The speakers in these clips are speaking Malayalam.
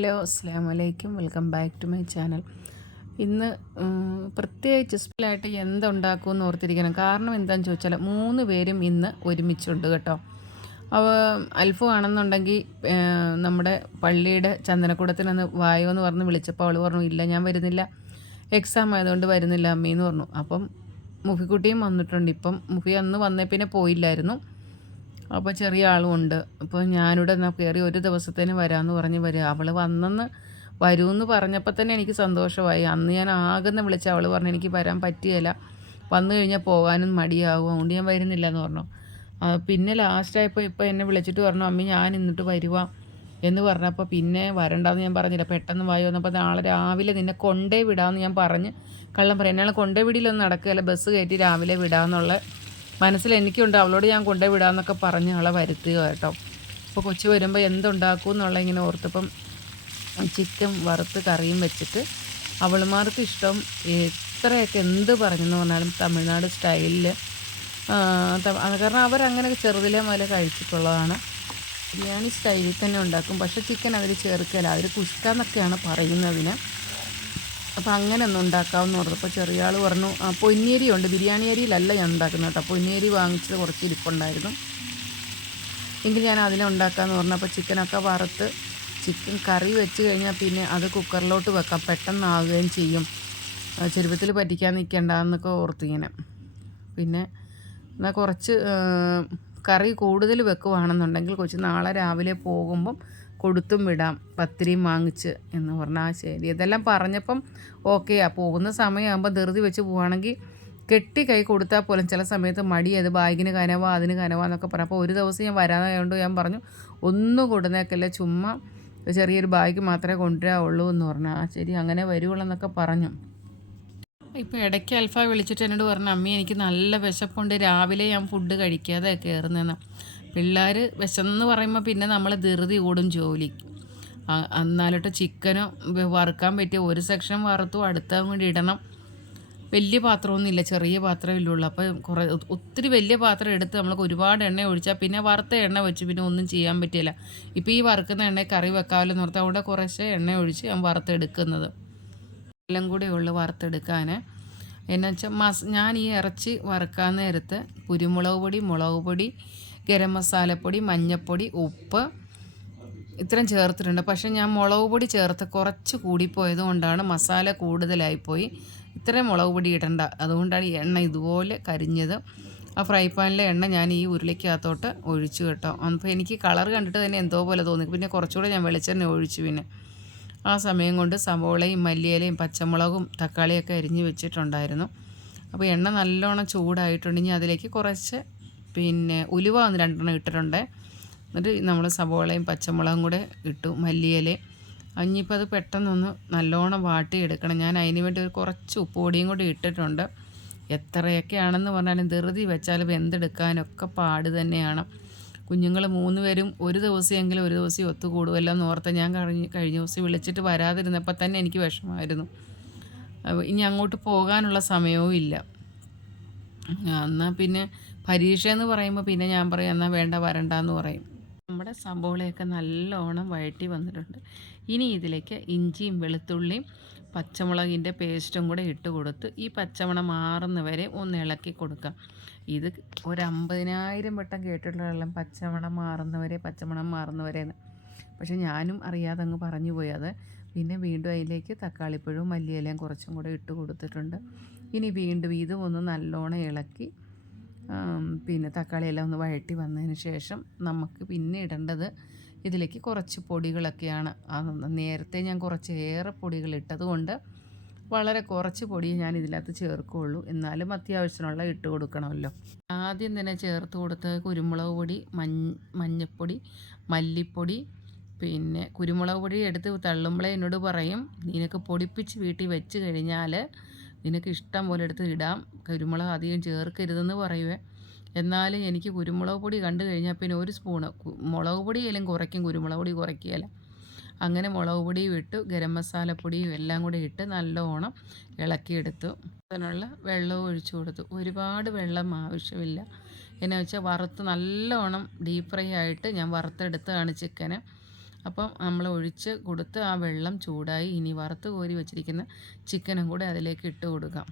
ഹലോ, അസ്സലാമു അലൈക്കും. Welcome back to my channel. ഇന്ന് പ്രത്യേകിച്ച് സ്പെഷ്യലായിട്ട് എന്തുണ്ടാക്കുമെന്ന് ഓർത്തിരിക്കണം. കാരണം എന്താണെന്ന് ചോദിച്ചാൽ 3 പേരും ഇന്ന് ഒരുമിച്ചുണ്ട് കേട്ടോ. അൽഫു ആണെന്നുണ്ടെങ്കിൽ നമ്മുടെ പള്ളിയുടെ ചന്ദനക്കുടത്തിനൊന്ന് വായോ എന്ന് പറഞ്ഞ് വിളിച്ചപ്പോൾ അവൾ പറഞ്ഞു, ഇല്ല ഞാൻ വരുന്നില്ല, എക്സാം ആയതുകൊണ്ട് വരുന്നില്ല അമ്മീന്ന് പറഞ്ഞു. അപ്പം മുഫിക്കുട്ടിയും വന്നിട്ടുണ്ട്. ഇപ്പം മുഫി അന്ന് വന്നേ പിന്നെ പോയില്ലായിരുന്നു. അപ്പോൾ ചെറിയ ആളും ഉണ്ട്. അപ്പോൾ ഞാനിവിടെ എന്നാൽ കയറി ഒരു ദിവസത്തേന് വരാമെന്ന് പറഞ്ഞ് വരിക. അവൾ വന്നെന്ന് വരുമെന്ന് പറഞ്ഞപ്പോൾ തന്നെ എനിക്ക് സന്തോഷമായി. അന്ന് ഞാൻ ആകുന്ന വിളിച്ച അവൾ പറഞ്ഞു എനിക്ക് വരാൻ പറ്റിയല്ല, വന്നു കഴിഞ്ഞാൽ പോകാനും മടിയാകും, അതുകൊണ്ട് ഞാൻ വരുന്നില്ല എന്ന് പറഞ്ഞു. പിന്നെ ലാസ്റ്റായപ്പോൾ ഇപ്പോൾ എന്നെ വിളിച്ചിട്ട് പറഞ്ഞു, അമ്മി ഞാൻ ഇന്നിട്ട് വരുവാം എന്ന് പറഞ്ഞപ്പോൾ പിന്നെ വരണ്ടാന്ന് ഞാൻ പറഞ്ഞില്ല, പെട്ടെന്ന് വായോ എന്നപ്പോൾ നാളെ രാവിലെ നിന്നെ കൊണ്ടേ വിടാമെന്ന് ഞാൻ പറഞ്ഞ് കള്ളം പറയാം. എന്നാൽ കൊണ്ടേ വിടിയിലൊന്നും നടക്കുകയില്ല, ബസ് കയറ്റി രാവിലെ വിടാമെന്നുള്ള മനസ്സിൽ എനിക്കുണ്ട്. അവളോട് ഞാൻ കൊണ്ടുപോയി വിടാമെന്നൊക്കെ പറഞ്ഞ് ആളെ വരുത്തുക കേട്ടോ. അപ്പോൾ കൊച്ചു വരുമ്പോൾ എന്തുണ്ടാക്കും എന്നുള്ള ഇങ്ങനെ ഓർത്തപ്പം ചിക്കൻ വറുത്ത് കറിയും വെച്ചിട്ട് അവളുമാർക്ക് ഇഷ്ടം എത്രയൊക്കെ എന്ത് പറഞ്ഞെന്ന് പറഞ്ഞാലും തമിഴ്നാട് സ്റ്റൈലിൽ, കാരണം അവരങ്ങനെ ചെറുതിലെ മുതലേ കഴിച്ചിട്ടുള്ളതാണ്. ബിരിയാണി സ്റ്റൈലിൽ തന്നെ ഉണ്ടാക്കും, പക്ഷേ ചിക്കൻ അവർ ചേർക്കല, അവർ കുഷ്ക എന്നൊക്കെയാണ് പറയുന്നതിന്. അപ്പോൾ അങ്ങനെ ഒന്ന് ഉണ്ടാക്കാമെന്ന് പറഞ്ഞപ്പോൾ ചെറിയ ആൾ പറഞ്ഞു, പൊന്നിയരി ഉണ്ട്, ബിരിയാണി അരിയിലല്ല ഞാൻ ഉണ്ടാക്കുന്നത് കേട്ടോ, പൊന്നിയരി വാങ്ങിച്ചത് കുറച്ച് ഇരിപ്പുണ്ടായിരുന്നു, എങ്കിൽ ഞാൻ അതിലുണ്ടാക്കാമെന്ന് പറഞ്ഞു. അപ്പോൾ ചിക്കനൊക്കെ വറുത്ത് ചിക്കൻ കറി വെച്ച് കഴിഞ്ഞാൽ പിന്നെ അത് കുക്കറിലോട്ട് വെക്കാം, പെട്ടെന്നാവുകയും ചെയ്യും, ചെരുപ്പത്തിൽ പറ്റിക്കാൻ നിൽക്കണ്ട എന്നൊക്കെ ഓർത്തിങ്ങനെ. പിന്നെ എന്നാൽ കുറച്ച് കറി കൂടുതൽ വെക്കുവാണെന്നുണ്ടെങ്കിൽ കൊച്ചു നാളെ രാവിലെ പോകുമ്പം കൊടുത്തും വിടാം, പത്തിരിയും വാങ്ങിച്ച് എന്ന് പറഞ്ഞാൽ ശരി. ഇതെല്ലാം പറഞ്ഞപ്പം ഓക്കെയാ. പോകുന്ന സമയമാകുമ്പോൾ ധൃതി വെച്ച് പോവുകയാണെങ്കിൽ കെട്ടി കൈ കൊടുത്താൽ പോലും ചില സമയത്ത് മടി, അത് ബാഗിന് കനവാ അതിന് കനവാ എന്നൊക്കെ പറഞ്ഞു. അപ്പോൾ ഒരു ദിവസം ഞാൻ വരാതായതുകൊണ്ട് ഞാൻ പറഞ്ഞു, ഒന്നും കൊടുന്നേക്കല്ല, ചുമ്മാ ചെറിയൊരു ബാഗ് മാത്രമേ കൊണ്ടുവരാവുള്ളൂ എന്ന് പറഞ്ഞു. ശരി അങ്ങനെ വരുവുള്ളൂ എന്നൊക്കെ പറഞ്ഞു. ഇപ്പോൾ ഇടയ്ക്ക് അൽഫ വിളിച്ചിട്ട് എന്നോട് പറഞ്ഞു, അമ്മി എനിക്ക് നല്ല വിശപ്പുണ്ട്, രാവിലെ ഞാൻ ഫുഡ് കഴിക്കാതെ കയറുന്നതെന്ന്. പിള്ളേർ വിശന്ന് പറയുമ്പോൾ പിന്നെ നമ്മൾ ധൃതി കൂടും ജോലി. എന്നാലിട്ട് ചിക്കനും വറുക്കാൻ പറ്റിയ ഒരു സെക്ഷൻ വറുത്തു, അടുത്ത കൂടി ഇടണം. വലിയ പാത്രമൊന്നുമില്ല, ചെറിയ പാത്രമില്ലുള്ളൂ. അപ്പോൾ ഒത്തിരി വലിയ പാത്രം എടുത്ത് നമ്മൾക്ക് ഒരുപാട് എണ്ണ ഒഴിച്ചാൽ പിന്നെ വറുത്ത എണ്ണ വെച്ച് പിന്നെ ഒന്നും ചെയ്യാൻ പറ്റില്ല. ഇപ്പോൾ ഈ വറുക്കുന്ന എണ്ണ കറി വെക്കാമല്ലോ എന്ന് ഓർത്താൽ അവിടെ കുറച്ച് എണ്ണ ഒഴിച്ച് ഞാൻ വറുത്തെടുക്കുന്നത്, എല്ലാം കൂടെ ഉള്ളു വറുത്തെടുക്കാൻ. എന്നുവെച്ചാൽ ഞാൻ ഈ ഇറച്ചി വറുക്കാൻ നേരത്ത് കുരുമുളക് പൊടി, മുളക് പൊടി, ഗരം മസാലപ്പൊടി, മഞ്ഞൾപ്പൊടി, ഉപ്പ് ഇത്രയും ചേർത്തിട്ടുണ്ട്. പക്ഷേ ഞാൻ മുളക് പൊടി ചേർത്ത് കുറച്ച് കൂടിപ്പോയത് കൊണ്ടാണ് മസാല കൂടുതലായിപ്പോയി. ഇത്രയും മുളക് പൊടി ഇടണ്ട, അതുകൊണ്ടാണ് ഈ എണ്ണ ഇതുപോലെ കരിഞ്ഞത്. ആ ഫ്രൈ പാനിലെ എണ്ണ ഞാൻ ഈ ഉരുളിക്കകത്തോട്ട് ഒഴിച്ചു കേട്ടോ. അപ്പോൾ എനിക്ക് കളർ കണ്ടിട്ട് തന്നെ എന്തോ പോലെ തോന്നി. പിന്നെ കുറച്ചുകൂടെ ഞാൻ വെളിച്ചെണ്ണ ഒഴിച്ചു. പിന്നെ ആ സമയം കൊണ്ട് സവോളയും മല്ലിയിലയും പച്ചമുളകും തക്കാളിയൊക്കെ അരിഞ്ഞ് വെച്ചിട്ടുണ്ടായിരുന്നു. അപ്പോൾ എണ്ണ നല്ലോണം ചൂടായിട്ടുണ്ടെങ്കിൽ അതിലേക്ക് കുറച്ച് ഉലുവ ഒന്ന് 2 ഇട്ടിട്ടുണ്ട്. എന്നിട്ട് നമ്മൾ സവോളയും പച്ചമുളകും കൂടെ ഇട്ടു, മല്ലിയിലയും. ഇനിയിപ്പോൾ അത് പെട്ടെന്നൊന്ന് നല്ലോണം വാട്ടിയെടുക്കണം. ഞാൻ അതിന് വേണ്ടി കുറച്ച് ഉപ്പ് പൊടിയും കൂടി ഇട്ടിട്ടുണ്ട്. എത്രയൊക്കെയാണെന്ന് പറഞ്ഞാലും ധൃതി വെച്ചാൽ വെന്തെടുക്കാനൊക്കെ പാട് തന്നെയാണ്. കുഞ്ഞുങ്ങൾ 3 പേരും ഒരു ദിവസം ഒത്തുകൂടുമല്ലോ എന്ന് ഓർത്ത് ഞാൻ കഴിഞ്ഞ ദിവസം വിളിച്ചിട്ട് വരാതിരുന്നപ്പോൾ തന്നെ എനിക്ക് വിഷമമായിരുന്നു. ഇനി അങ്ങോട്ട് പോകാനുള്ള സമയവും ഇല്ല. എന്നാൽ പിന്നെ പരീക്ഷയെന്ന് പറയുമ്പോൾ പിന്നെ ഞാൻ പറയും എന്നാൽ വേണ്ട വരണ്ടെന്ന് പറയും. നമ്മുടെ സബോളയൊക്കെ നല്ലോണം വഴറ്റി വന്നിട്ടുണ്ട്. ഇനി ഇതിലേക്ക് ഇഞ്ചിയും വെളുത്തുള്ളിയും പച്ചമുളകിൻ്റെ പേസ്റ്റും കൂടെ ഇട്ട് കൊടുത്ത് ഈ പച്ചമണം മാറുന്നവരെ ഒന്ന് ഇളക്കി കൊടുക്കാം. ഇത് ഒരു 50,000 വട്ടം കേട്ടിട്ടുള്ള പച്ചമണം മാറുന്നവരെ എന്ന്. പക്ഷെ ഞാനും അറിയാതെ അങ്ങ് പറഞ്ഞു പോയി അത്. പിന്നെ വീണ്ടും അതിലേക്ക് തക്കാളിപ്പഴവും മല്ലിയിലയും കുറച്ചും കൂടെ ഇട്ട് കൊടുത്തിട്ടുണ്ട്. ഇനി വീണ്ടും ഇതും ഒന്ന് നല്ലോണം ഇളക്കി പിന്നെ തക്കാളിയെല്ലാം ഒന്ന് വഴറ്റി വന്നതിന് ശേഷം നമുക്ക് പിന്നെ ഇടേണ്ടത് ഇതിലേക്ക് കുറച്ച് പൊടികളൊക്കെയാണ്. നേരത്തെ ഞാൻ കുറച്ച് ഏറെ പൊടികൾ ഇട്ടത് കൊണ്ട് വളരെ കുറച്ച് പൊടിയെ ഞാൻ ഇതിനകത്ത് ചേർക്കുകയുള്ളൂ. എന്നാലും അത്യാവശ്യത്തിനുള്ള ഇട്ട് കൊടുക്കണമല്ലോ. ആദ്യം തന്നെ ചേർത്ത് കൊടുത്ത് കുരുമുളക് പൊടി, മഞ്ഞൾപ്പൊടി, മല്ലിപ്പൊടി. പിന്നെ കുരുമുളക് പൊടി എടുത്ത് തള്ളുമ്പോഴേ എന്നോട് പറയും, നിനക്ക് പൊടിപ്പിച്ച് വീട്ടിൽ വെച്ച് കഴിഞ്ഞാൽ നിനക്ക് ഇഷ്ടം പോലെ എടുത്ത് ഇടാം, കുരുമുളക് അധികം ചേർക്കരുതെന്ന് പറയുവേ. എന്നാലും എനിക്ക് കുരുമുളക് പൊടി കണ്ടു കഴിഞ്ഞാൽ പിന്നെ ഒരു സ്പൂണ് മുളക് പൊടിയെല്ലാം കുറയ്ക്കും, കുരുമുളക് പൊടി കുറയ്ക്കുകയില്ല. അങ്ങനെ മുളക് പൊടിയും ഇട്ട് ഗരം മസാലപ്പൊടിയും എല്ലാം കൂടി ഇട്ട് നല്ലോണം ഇളക്കിയെടുത്തു. അതിനുള്ള വെള്ളവും ഒഴിച്ചു കൊടുത്തു. ഒരുപാട് വെള്ളം ആവശ്യമില്ല. എന്നു വെച്ചാൽ വറുത്ത് നല്ലോണം ഡീപ്പ് ഫ്രൈ ആയിട്ട് ഞാൻ വറുത്തെടുത്തതാണ് ചിക്കന്. അപ്പം നമ്മൾ ഒഴിച്ച് കൊടുത്ത് ആ വെള്ളം ചൂടായി ഇനി വറുത്ത് കോരി വെച്ചിരിക്കുന്ന ചിക്കനും കൂടെ അതിലേക്ക് ഇട്ട് കൊടുക്കാം.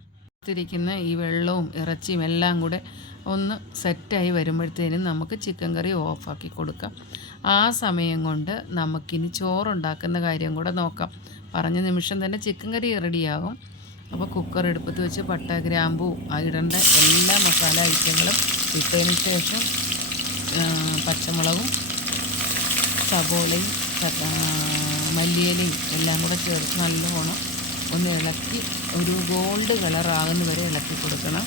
ിരിക്കുന്ന ഈ വെള്ളവും ഇറച്ചിയും എല്ലാം കൂടെ ഒന്ന് സെറ്റായി വരുമ്പോഴത്തേനും നമുക്ക് ചിക്കൻ കറി ഓഫാക്കി കൊടുക്കാം. ആ സമയം കൊണ്ട് നമുക്കിനി ചോറുണ്ടാക്കുന്ന കാര്യം കൂടെ നോക്കാം. പറഞ്ഞ നിമിഷം തന്നെ ചിക്കൻ കറി റെഡിയാകും. അപ്പോൾ കുക്കർ എടുപ്പത്ത് വെച്ച് പട്ട, ഗ്രാമ്പൂ ഇടേണ്ട എല്ലാ മസാല ഐറ്റങ്ങളും ഇട്ടതിന് ശേഷം പച്ചമുളകും സബോളയും മല്ലിയിലയും എല്ലാം കൂടെ ചേർത്ത് നല്ലോണം ഒന്ന് ഇളക്കി ഒരു ഗോൾഡ് കളറാകുന്ന വരെ ഇളക്കി കൊടുക്കണം.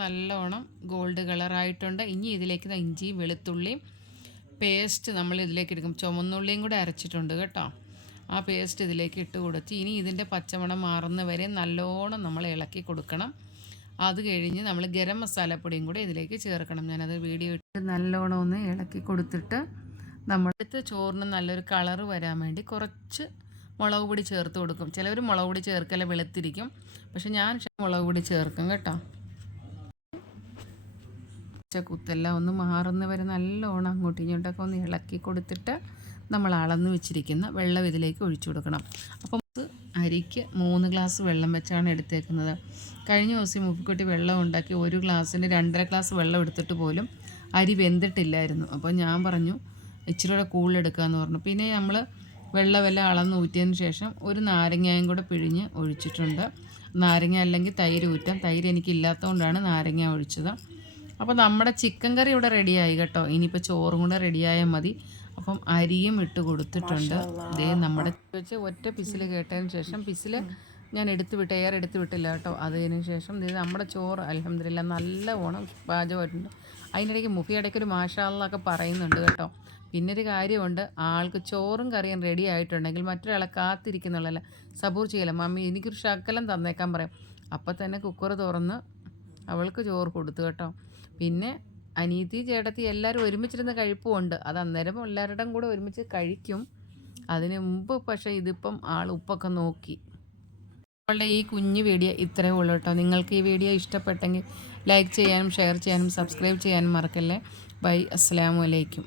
നല്ലോണം ഗോൾഡ് കളറായിട്ടുണ്ട്. ഇനി ഇതിലേക്ക് ഇഞ്ചിയും വെളുത്തുള്ളിയും പേസ്റ്റ് നമ്മൾ ഇതിലേക്ക് എടുക്കും. ചുമന്നുള്ളിയും കൂടെ അരച്ചിട്ടുണ്ട് കേട്ടോ. ആ പേസ്റ്റ് ഇതിലേക്ക് ഇട്ട് കൊടുത്ത് ഇനി ഇതിൻ്റെ പച്ചമണം മാറുന്ന വരെ നല്ലോണം നമ്മൾ ഇളക്കി കൊടുക്കണം. അത് കഴിഞ്ഞ് നമ്മൾ ഗരം മസാലപ്പൊടിയും കൂടെ ഇതിലേക്ക് ചേർക്കണം. ഞാനത് വീഡിയോ ഇട്ട് നല്ലോണം ഒന്ന് ഇളക്കി കൊടുത്തിട്ട് നമ്മളടുത്ത് ചോറിന് നല്ലൊരു കളറ് വരാൻ വേണ്ടി കുറച്ച് മുളക് പൊടി ചേർത്ത് കൊടുക്കും. ചിലവർ മുളക് പൊടി ചേർക്കല വെളുത്തിരിക്കും, പക്ഷെ ഞാൻ മുളക് പൊടി ചേർക്കും കേട്ടോ. കുത്തെല്ലാം ഒന്ന് മാറുന്നവരെ നല്ലോണം അങ്ങോട്ടും ഇങ്ങോട്ടൊക്കെ ഒന്ന് ഇളക്കി കൊടുത്തിട്ട് നമ്മൾ അളന്ന് വെച്ചിരിക്കുന്ന വെള്ളം ഇതിലേക്ക് ഒഴിച്ചു കൊടുക്കണം. അപ്പം അരിക്ക് 3 ഗ്ലാസ് വെള്ളം വെച്ചാണ് എടുത്തേക്കുന്നത്. കഴിഞ്ഞ ദിവസം മുപ്പിക്കുട്ടി വെള്ളം ഉണ്ടാക്കി 1 ഗ്ലാസ്സിന് 2.5 ഗ്ലാസ് വെള്ളം എടുത്തിട്ട് പോലും അരി വെന്തിട്ടില്ലായിരുന്നു. അപ്പോൾ ഞാൻ പറഞ്ഞു ഇച്ചിരി കൂടെ കൂടുതലെടുക്കാമെന്ന് പറഞ്ഞു. പിന്നെ നമ്മൾ വെള്ളമെല്ലാം അളന്ന് ഊറ്റിയതിന് ശേഷം ഒരു നാരങ്ങയും കൂടെ പിഴിഞ്ഞ് ഒഴിച്ചിട്ടുണ്ട്. നാരങ്ങ അല്ലെങ്കിൽ തൈര് ഊറ്റാം. തൈര് എനിക്കില്ലാത്തതുകൊണ്ടാണ് നാരങ്ങ ഒഴിച്ചത്. അപ്പോൾ നമ്മുടെ ചിക്കൻ കറി ഇവിടെ റെഡിയായി കേട്ടോ. ഇനിയിപ്പോൾ ചോറും കൂടെ റെഡിയായാൽ മതി. അപ്പം അരിയും ഇട്ട് കൊടുത്തിട്ടുണ്ട്. ഇതേ നമ്മുടെ വെച്ച് ഒറ്റ പിസിൽ കേട്ടതിന് ശേഷം ഞാൻ എയർ എടുത്ത് വിട്ടില്ല കേട്ടോ. അതിന് ശേഷം ഇത് നമ്മുടെ ചോറ് അൽഹംദുലില്ലാ നല്ല ഓണം പാചകമായിട്ടുണ്ട്. അതിനിടയ്ക്ക് മുഫിയിടയ്ക്ക് ഒരു മാഷാ അല്ലാഹ് പറയുന്നുണ്ട് കേട്ടോ. പിന്നൊരു കാര്യമുണ്ട്, ആൾക്ക് ചോറും കറിയും റെഡി ആയിട്ടുണ്ടെങ്കിൽ മറ്റൊരാളെ കാത്തിരിക്കുന്നുള്ളല്ല. സബൂർ ചെയ്യല മമ്മി എനിക്കൊരു ശകലം തന്നേക്കാൻ പറയും. അപ്പം തന്നെ കുക്കർ തുറന്ന് അവൾക്ക് ചോറ് കൊടുത്തു കേട്ടോ. പിന്നെ അനീതി ചേട്ടത്തി എല്ലാവരും ഒരുമിച്ചിരുന്ന് കഴിപ്പുമുണ്ട്. അത് അന്നേരം എല്ലാവരുടെയും കൂടെ ഒരുമിച്ച് കഴിക്കും. അതിന് മുമ്പ് പക്ഷേ ഇതിപ്പം ആൾ ഉപ്പൊക്കെ നോക്കി. നമ്മളുടെ ഈ കുഞ്ഞു വീഡിയോ ഇത്രയേ ഉള്ളൂ കേട്ടോ. നിങ്ങൾക്ക് ഈ വീഡിയോ ഇഷ്ടപ്പെട്ടെങ്കിൽ ലൈക്ക് ചെയ്യാനും ഷെയർ ചെയ്യാനും സബ്സ്ക്രൈബ് ചെയ്യാനും മറക്കല്ലേ. ബൈ, അസ്സലാമു അലൈക്കും.